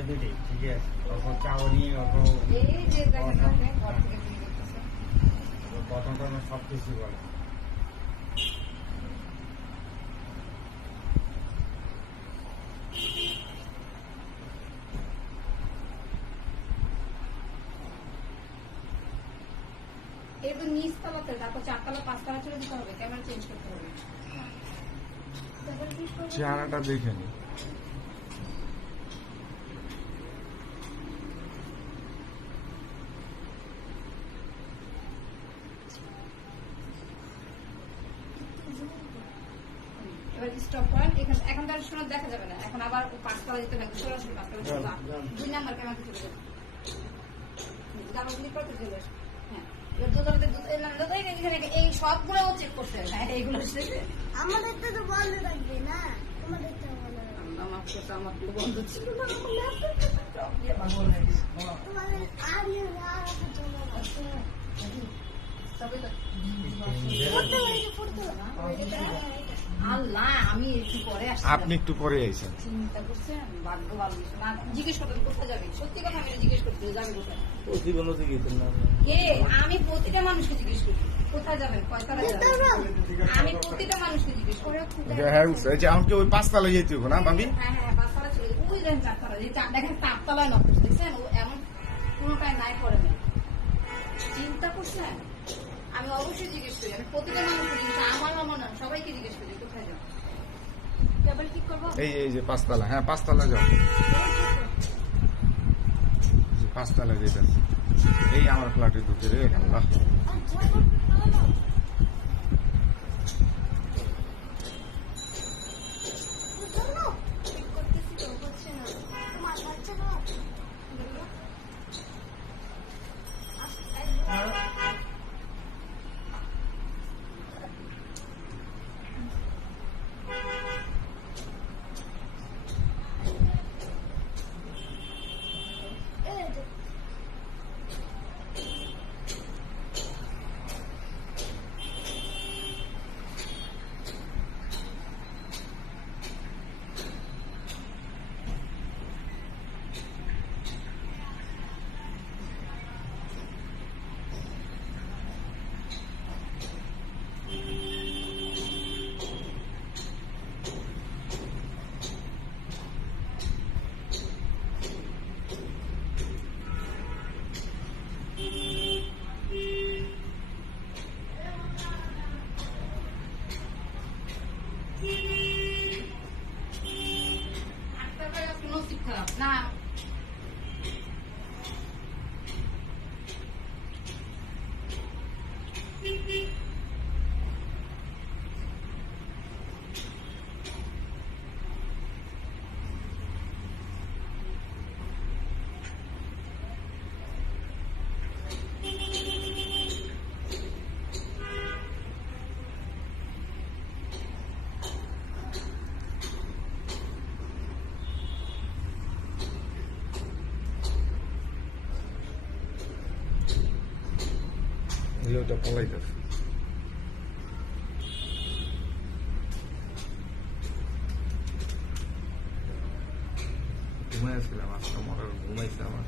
হয় দুটি, ঠিক আছে। অল্প চাউনি, অল্প প্রথম সব কিছু বলে। এবার নিচ তলাতে, তারপর 4 তলা 5 তলা চলে দিতে হবে, ক্যামেরা চেঞ্জ করতে হবে। চেহারাটা দেখে নি। এবার স্টপ করেন। এখন তার শোনা দেখা যাবে না, এখন আবার 5 তলা যেতে হবে, সরাসরি 5 তলা চলে যাবে। 2 নাম্বার ক্যামেরা চলে যাবে, ডাবল ক্লিক করতে চলে আসবে। হ্যাঁ, এই সবগুলো চেক করতে হবে। হ্যাঁ, এইগুলো আমাদেরটা তো বন্ধ থাকবে না, তোমাদেরটা আমার বন্ধ ছিল না। তোমাদের আগে আল্লাহ, আমি একটু পরে আসছি। আপনি একটু পরে আইছেন। চিন্তা করছেন, ভাগ্য ভালো না। জিজ্ঞেস করতে কোথায় যাবে, সত্যি কথা আমি জিজ্ঞেস করতে যাবে কোথায়? কে? আমি প্রতিটা মানুষকে জিজ্ঞেস করি কোথায় যাবেন, কয়তলা যাবেন। আমি প্রতিটা মানুষকে জিজ্ঞেস করি। হ্যাঁ এই যে আমাকে ওই 5 তলায় যেতে হবে না ভাবি? হ্যাঁ হ্যাঁ, 5 তলা চলে ওই দেন 4 তলা, যে দেখেন 4 তলায় না, দেখছেন ও এমন কোনোটাই নাই পড়ে না। চিন্তা করছেন, আমি অবশ্যই জিজ্ঞেস করি। আমি প্রতিটা মানুষকে জিজ্ঞেস করি, আমার মামা না, সবাইকে জিজ্ঞেস করি কোথায় যাও। ডাবল ক্লিক করবো। এই যে 5 তলা, হ্যাঁ 5 তলা যাও। 5 তলা যেতে এই আমার ফ্ল্যাটে ঢুকে রে আল্লাহ। না ওটা পলাইতেছে। ঘুমাইছিলাম আজকে, আমার ঘুমাইছে আমার।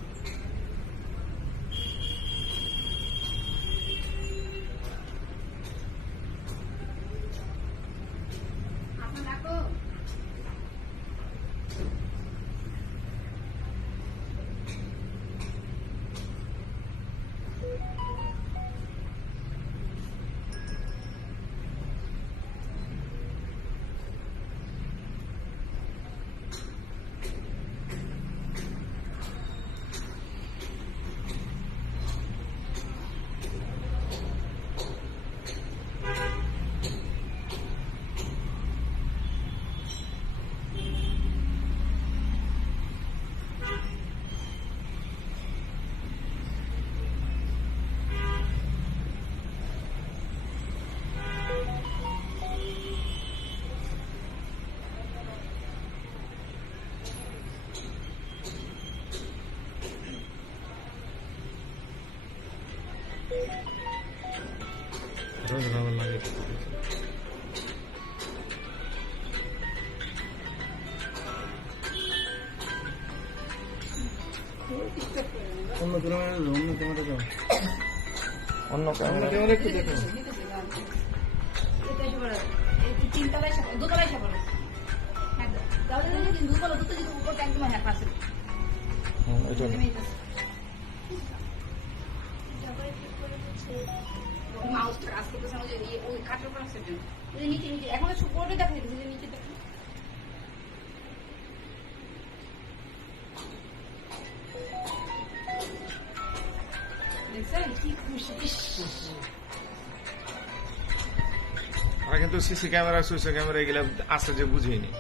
রোজ ভালো লাগে। অন্য ক্যামেরা দাও। অন্য অন্য ক্যামেরা ক্যামেরা একটু দেখো। নিতেছি, না। এটা এসে পড়ে। এই তিনতলায় এসে পড়ে, দোতলায় এসে পড়ে। হ্যাঁ, দাও, দাও, দাও, কিন্তু দুতলা, দুটো দিকে উপরটা একদম হ্যাঁ পাশে। এটা নেমে যেতেছে। মাউসটা কাজ করতেছে না, ওই কাঠের উপর আছে যে। ওই নিচে নিচে, এখন উপরে দেখা যাচ্ছে, যে নিচে দেখো। দেখছেন কি খুশি, ইস। আর কিন্তু সিসি ক্যামেরা সুইসি ক্যামেরা এগুলো আছে যে বুঝিনি।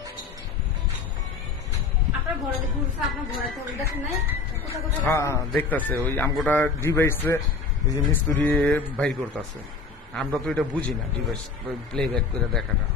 আপনার ঘরে ঘুরছে, আপনার ঘরে তো দেখেন নাই কোথায় কোথায় হ্যাঁ দেখতেছে ওই আমগোটা ডিভাইসে ওই যে মিস্ত্রি বাইর করতেছে। আমরা তো এটা বুঝি না ডিভাইস প্লে ব্যাক করে দেখাটা।